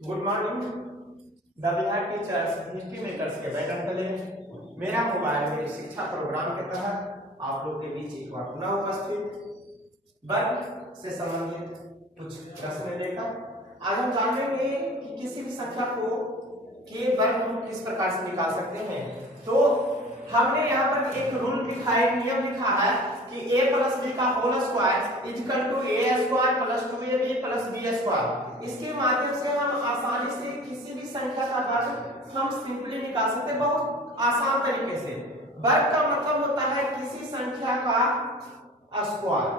Good morning the Bihar teachers history makers के बैठक कले मेरा मोबाइल में शिक्षा प्रोग्राम के तहत आप लोग के बीच एक बार पुनः उपस्थित वर्ग से संबंधित कुछ प्रश्न लेकर आज हम जानेंगे कि किसी भी संख्या को के वर्ग को किस प्रकार से निकाल सकते हैं। तो हमने यहाँ पर एक रूल लिखा है, नियम लिखा है कि a प्लस बी का whole square equal to a square plus 2ab plus b square. इसके माध्यम से हम आसानी से किसी भी संख्या का वर्ग हम सिंपली निकाल सकते हैं, बहुत आसान तरीके से। वर्ग का मतलब होता है किसी संख्या का स्क्वायर,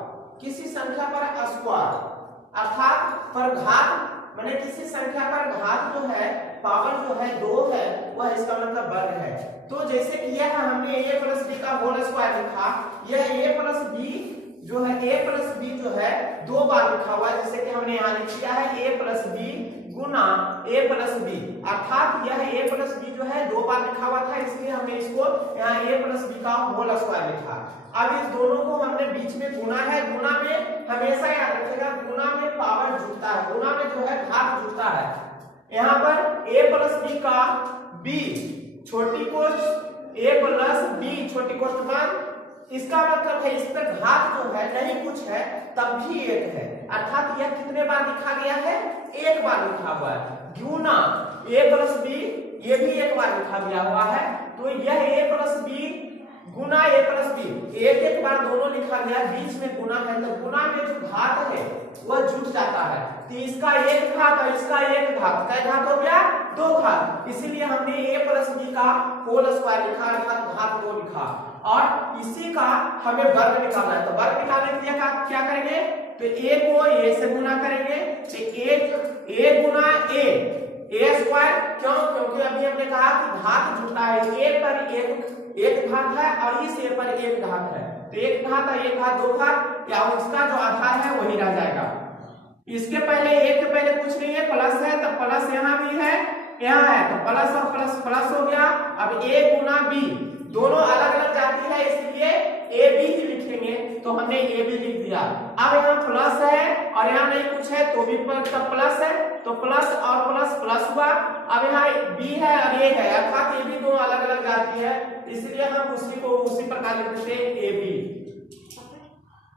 किसी संख्या पर स्क्वायर अर्थात पर घात, माने किसी संख्या पर घात जो है, पावर जो है 2 है, वह इसका मतलब वर्ग है। तो जैसे कि यह हमने a प्लस बी का होल स्क्वायर लिखा, यह a प्लस बी जो है, a प्लस बी जो है 2 बार लिखा हुआ है, जैसे कि हमने यहाँ लिख दिया है a प्लस बी गुना a प्लस बी, अर्थात यह a प्लस बी जो है 2 बार लिखा हुआ था, इसलिए हमने इसको यहाँ a प्लस बी का होल स्क्वायर लिखा। अब इस दोनों को हमने बीच में गुना है, गुना में हमेशा याद रखिएगा गुना में पावर जुड़ता है, गुना में जो है घात जुड़ता है। यहाँ पर a प्लस बी का b छोटी कोष्ठ a प्लस b छोटी कोष्ठ 1, इसका मतलब है इस पर घात जो है नहीं कुछ है तब भी 1 है, अर्थात यह कितने बार लिखा गया है, 1 बार लिखा हुआ है। गुना a प्लस b, ये भी 1 बार लिखा गया हुआ है। तो यह a प्लस b गुना a प्लस बी, एक बार दोनों लिखा गया, बीच में गुना है, तो गुना में जो घात है वह जुट जाता है। तो इसका 1 घात और इसका 1 घात, क्या घात हो गया, 2 घात, इसीलिए हमने a प्लस बी का होल स्क्वायर लिखा, अर्थात घात 2 लिखा। और इसी का हमें वर्ग निकालना है, तो वर्ग निकालने के लिए क्या करेंगे, तो a को a से गुना करेंगे, तो a गुना a स्क्वायर, क्यों, क्योंकि अभी हमने कहा कि घात जुटा है, a पर एक घात है और इस a पर 1 घात है, तो 1 घात और 1 घात 2 घात, या इसका जो आधार है वही रह जाएगा। इसके पहले एक के पहले कुछ नहीं है, प्लस है, तो प्लस यहाँ भी है, यहाँ है, तो प्लस और प्लस प्लस हो गया। अब a गुना b दोनों अलग अलग जाती है, इसलिए a b ही लिखेंगे, तो हमने a b लिख दिया। अब यहाँ प्लस है और यहाँ नहीं कुछ है, तो भी प्लस है, तो प्लस और प्लस प्लस हुआ। अब यहाँ b है और a है, अर्थात ये भी दोनों अलग अलग जाती है, इसलिए हम उसी को उसी प्रकार लिखते हैं a b।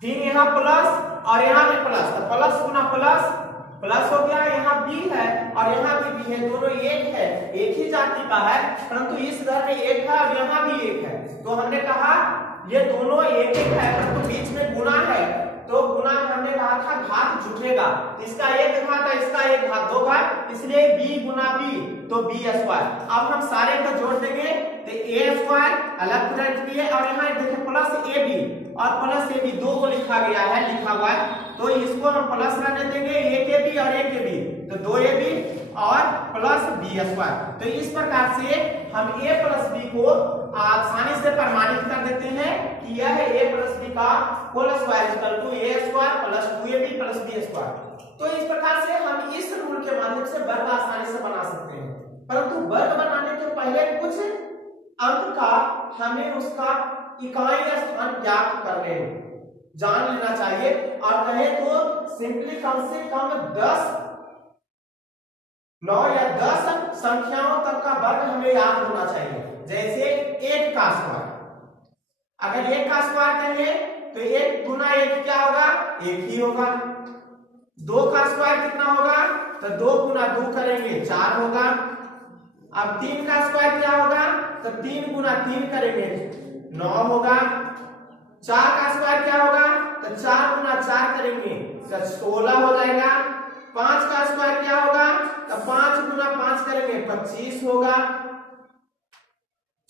फिर यहाँ प्लस और यहाँ भी प्लस, तो प्लस गुना प्लस प्लस हो गया, यहाँ b है और यहाँ भी b है, दोनों एक है, एक ही जाति का है, परंतु इस घर में 1 है और यहाँ भी 1 है, तो हमने कहा ये दोनों एक है, परंतु बीच में गुना है, तो गुना में हमने कहा था घात जुटेगा, इसका 1 घात और इसका 1 घात 2 घात, इसलिए b गुना b, तो b स्क्वायर। अब हम सारे को जोड़ देंगे, तो a स्क्वायर अलग रख दिए, और यहाँ देखिए प्लस ab और प्लस ab 2 को लिखा गया है, लिखा हुआ है, तो इसको हम प्लस रहने देंगे, 1ab और 1ab, तो 2ab और प्लस b स्क्वायर। तो इस प्रकार से हम a प्लस b को आसानी से प्रमाणित कर देते हैं कि यह a प्लस b का whole square equal to a square plus 2ab plus b square. तो इस प्रकार से हम इस रूल के माध्यम से वर्ग आसानी से बना सकते हैं, परंतु वर्ग बनाने के पहले कुछ अंक का हमें उसका इकाई स्थान ज्ञात करने जान लेना चाहिए, और कहे तो सिंपली कम से कम 9 या 10 संख्याओं तक का वर्ग हमें याद होना चाहिए। जैसे 1 का स्क्वायर, अगर 1 का स्क्वायर कहें तो 1 गुना 1 क्या होगा, 1 ही होगा। 2 का स्क्वायर कितना होगा, तो 2 गुना 2 करेंगे 4 होगा। अब 3 का स्क्वायर क्या होगा, तो 3 गुना 3 करेंगे 9 होगा। 4 का स्क्वायर क्या होगा, तो 4 गुना 4 करेंगे तो 16 हो जाएगा। 5 का स्क्वायर क्या होगा, तो 5 गुना 5 करेंगे 25 होगा।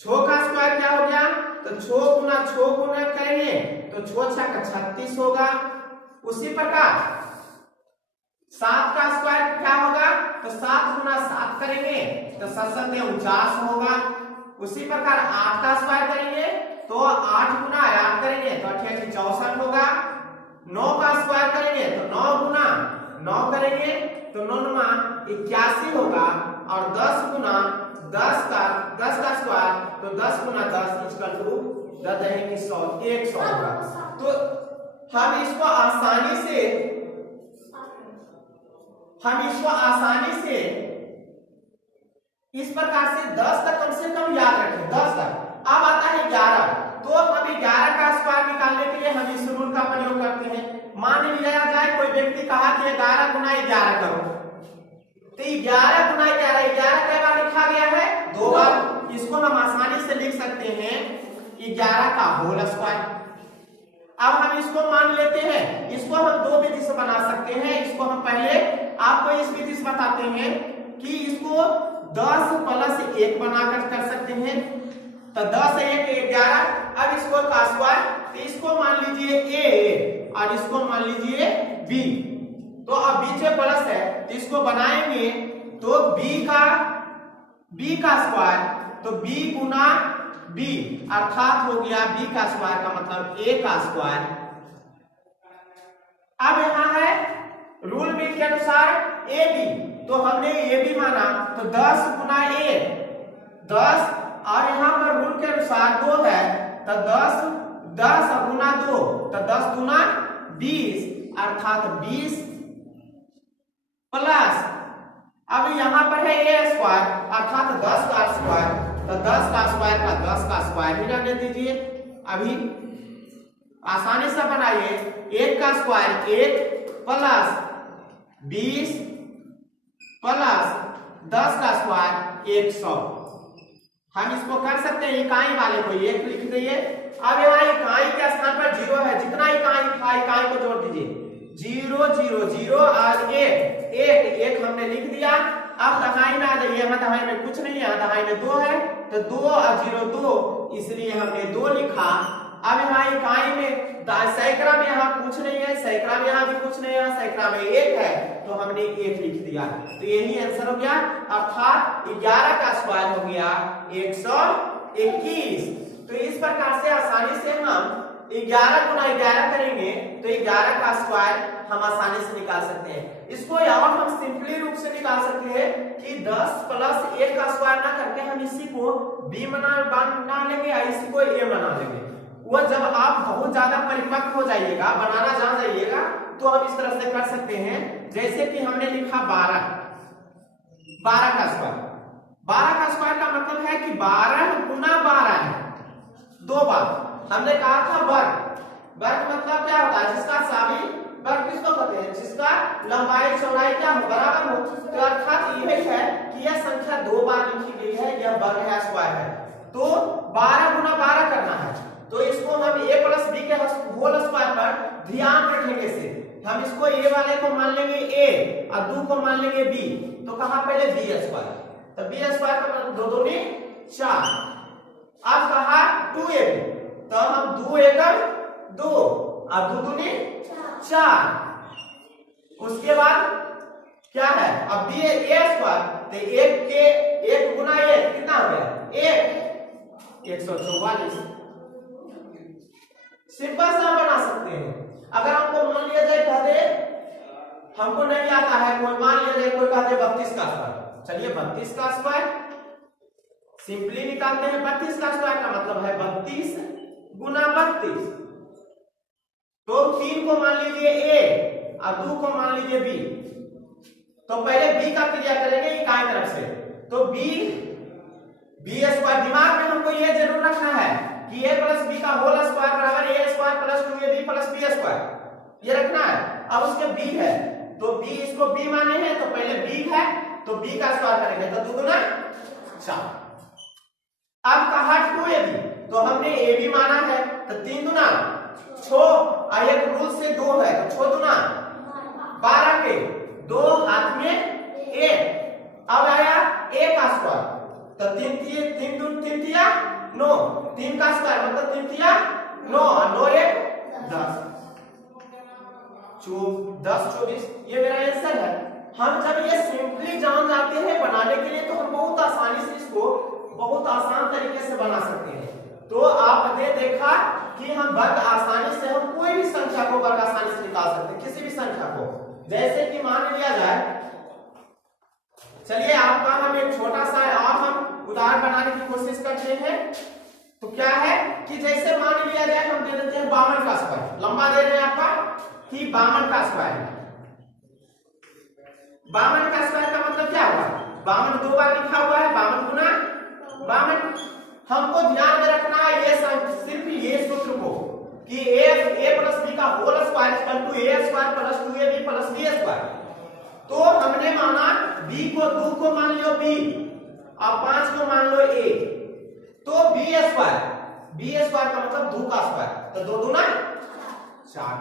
6 का स्क्वायर क्या हो गया, तो 6 गुना करेंगे तो 6 छक्का 36 होगा। उसी प्रकार 7 का स्क्वायर क्या होगा, तो 7 गुना 7 करेंगे तो 7 7 49 होगा। उसी प्रकार 8 का स्क्वायर करेंगे तो 8 गुना 8 करेंगे तो 88 64 होगा। 9 का स्क्वायर करेंगे तो 9 गुना 9 करेंगे तो 9 9 81 होगा। और 10 गुना 10 का स्क्वायर तो 10 गुना 10 इक्वल टू 100 होगा। तो हम इसको आसानी से इस प्रकार से 10 तक कम से कम याद रखें, 10 तक। अब आता है 11, तो हम 11 का स्क्वायर निकालने के लिए हम इस रूल का प्रयोग करते हैं। मान लिया जाए कोई व्यक्ति कहा कि 11 गुना 11 करो, तो 11 गुना 11, 11 कई बार लिखा गया है? 2 बार। इसको हम आसानी से लिख सकते हैं 11 का होल स्क्वायर। अब हम इसको मान लेते हैं, इसको हम दो विधि से बना सकते हैं। इसको हम पहले आपको इस विधि से बताते हैं कि इसको 10 प्लस 1 बनाकर कर सकते हैं। तो 10 1 11। अब इसको का स्क्वायर, तो इसको मान लीजिए a और इसको मान लीजिए b। तो अब बीच में प्लस है तो इसको बनाएंगे तो b का स्क्वायर, तो b गुना b अर्थात हो गया b का स्क्वायर का मतलब a का स्क्वायर। अब यहां है रूल बी के अनुसार ab, तो हमने ab माना तो 10 गुना a 10, और यहां पर रूल के अनुसार 2 है तो 10 गुना 2 तो 10 गुना 20 अर्थात 20 प्लस, अब यहां पर है a स्क्वायर अर्थात 10 का स्क्वायर, तो 10 का स्क्वायर का 10 का स्क्वायर ही रहने दीजिए। अभी आसानी से बनाइए, 1 का स्क्वायर 1 प्लस 20 प्लस 10 का स्क्वायर 100। हम इसको कर सकते हैं, इकाई वाले को 1 लिख दीजिए। अब यहाँ इकाई के स्थान पर 0 है, जितना इकाई को जोड़ दीजिए 0 0 0 और 1 हमने लिख दिया। अब दहाई में आ जाइए, यहाँ दहाई में कुछ नहीं है, दहाई में 2 है तो 2 और 0 2, इसलिए हमने 2 लिखा। अब यहाँ इकाई में सैकड़ा में यहाँ कुछ नहीं है, सैकड़ा में यहाँ भी कुछ नहीं है, सैकड़ा में 1 है तो हमने 1 लिख दिया। तो यही आंसर हो गया, अर्थात 11 का स्क्वायर हो गया 121। तो इस प्रकार से आसानी से हम 11 गुना 11 करेंगे तो 11 का स्क्वायर हम आसानी से निकाल सकते हैं। इसको और हम सिंपली रूप से निकाल सकते हैं कि 10 प्लस 1 का स्क्वायर ना करके हम इसी को b बना लेंगे और इसी को a बना लेंगे। वो जब आप बहुत ज्यादा परिपक्व हो जाइएगा, बनाना जान जाइएगा, तो हम इस तरह से कर सकते हैं। जैसे कि हमने लिखा 12 का स्क्वायर, 12 का स्क्वायर का मतलब है कि 12 गुना 12 है, 2 बार। हमने कहा था वर्ग मतलब क्या होता है? जिसका सभी वर्ग किसको कहते हैं? जिसका लंबाई चौड़ाई क्या हो बराबर हो। तो अर्थात यही है कि यह संख्या 2 बार लिखी गई है, यह वर्ग है, स्क्वायर है। तो 12 गुना 12 करना है, तो इसको हम a प्लस b के होल स्क्वायर पर ध्यान रखेंगे से हम इसको a वाले को मान लेंगे a और 2 को मान लेंगे b। तो कहा पहले b स्क्वायर, तो b स्क्वायर का मतलब 2 दूनी 4। अब कहा 2ab, तो हम 2 एकड़ 2 और 2 दूनी 4। उसके बाद क्या है? अब b a स्क्वायर, तो 1 के 1 गुना 1 कितना हो गया? 144। सिंपल सा बना सकते हैं। अगर हमको मान लिया जाए कह दे हमको नहीं आता है, कोई मान लिया जाए कोई कह दे 32 का स्क्वायर, चलिए 32 का स्क्वायर सिंपली निकालते हैं। 32 का स्क्वायर का मतलब है 32 गुना 32। तो 3 को मान लीजिए a और 2 को मान लीजिए b। तो पहले b का क्रिया करेंगे इकाई तरफ से, तो b स्क्वायर। दिमाग में हमको यह जरूर रखना है कि a प्लस b का होल स्क्वायर बराबर a square plus 2ab plus b square, ये रखना है। अब उसके b है तो b, इसको b माने हैं तो पहले b है तो b का स्क्वायर करेंगे तो 2 गुना 4। अब कहा 2ab, तो हमने ab माना है तो 3 गुना 6 और एक रूल से 2 है तो 6 गुना 12 के 2 हाथ में 1। अब आया a का स्क्वायर, तो 3 दून 3 तिया 9, 3 का स्क्वायर मतलब 3 तिया 9 और 9 1 10 24, ये मेरा आंसर है। हम जब ये सिंपली जान जाते हैं बनाने के लिए तो हम बहुत आसानी से इसको बहुत आसान तरीके से बना सकते हैं। तो आपने देखा कि हम वर्ग आसानी से, हम कोई भी संख्या को वर्ग आसानी से निकाल सकते हैं, किसी भी संख्या को। जैसे कि मान लिया जाए, चलिए आपका हम एक छोटा सा और हम उदाहरण बनाने की कोशिश करते हैं। तो क्या है कि जैसे मान लिया जाए हम दे देते हैं 52 का स्क्वायर, लंबा दे रहे हैं आपका कि 52 का स्क्वायर। 52 का स्क्वायर का मतलब क्या होगा? 52 दो बार लिखा हुआ है, 52 गुना 52। हमको ध्यान में रखना है ये सिर्फ ये सूत्र को कि a प्लस b का whole square equal to a square plus 2ab plus b square. तो हमने माना b को 2 को मान लो b और 5 को मान लो a, तो b स्क्वायर का मतलब 2 का स्क्वायर, तो 2 दूना 4।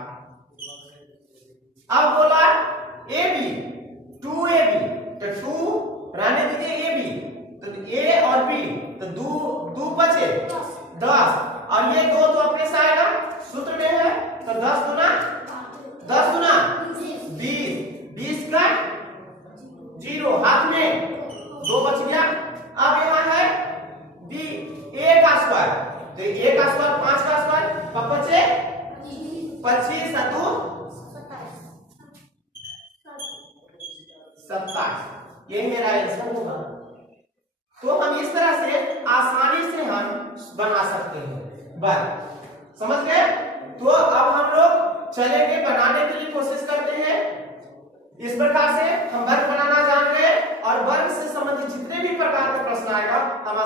अब बोला ab 2ab, तो 2 रहने दीजिए ab, तो a और b तो 2 बचे 10, और ये 2 तो अपने से आएगा सूत्र में है, तो 10 गुना 20, 20 का 0 हाथ में 2 बच गया। अब यहाँ है b a का स्क्वायर, तो a का स्क्वायर 5 का स्क्वायर, कब बचे 25 27, ये मेरा आंसर होगा। तो हम इस तरह से आसानी से हम बना सकते हैं वर्ग, समझ गए। तो अब हम लोग चलेंगे बनाने के लिए कोशिश करते हैं। इस प्रकार से हम वर्ग बनाना जान गए और वर्ग से संबंधित जितने भी प्रकार का प्रश्न आएगा हम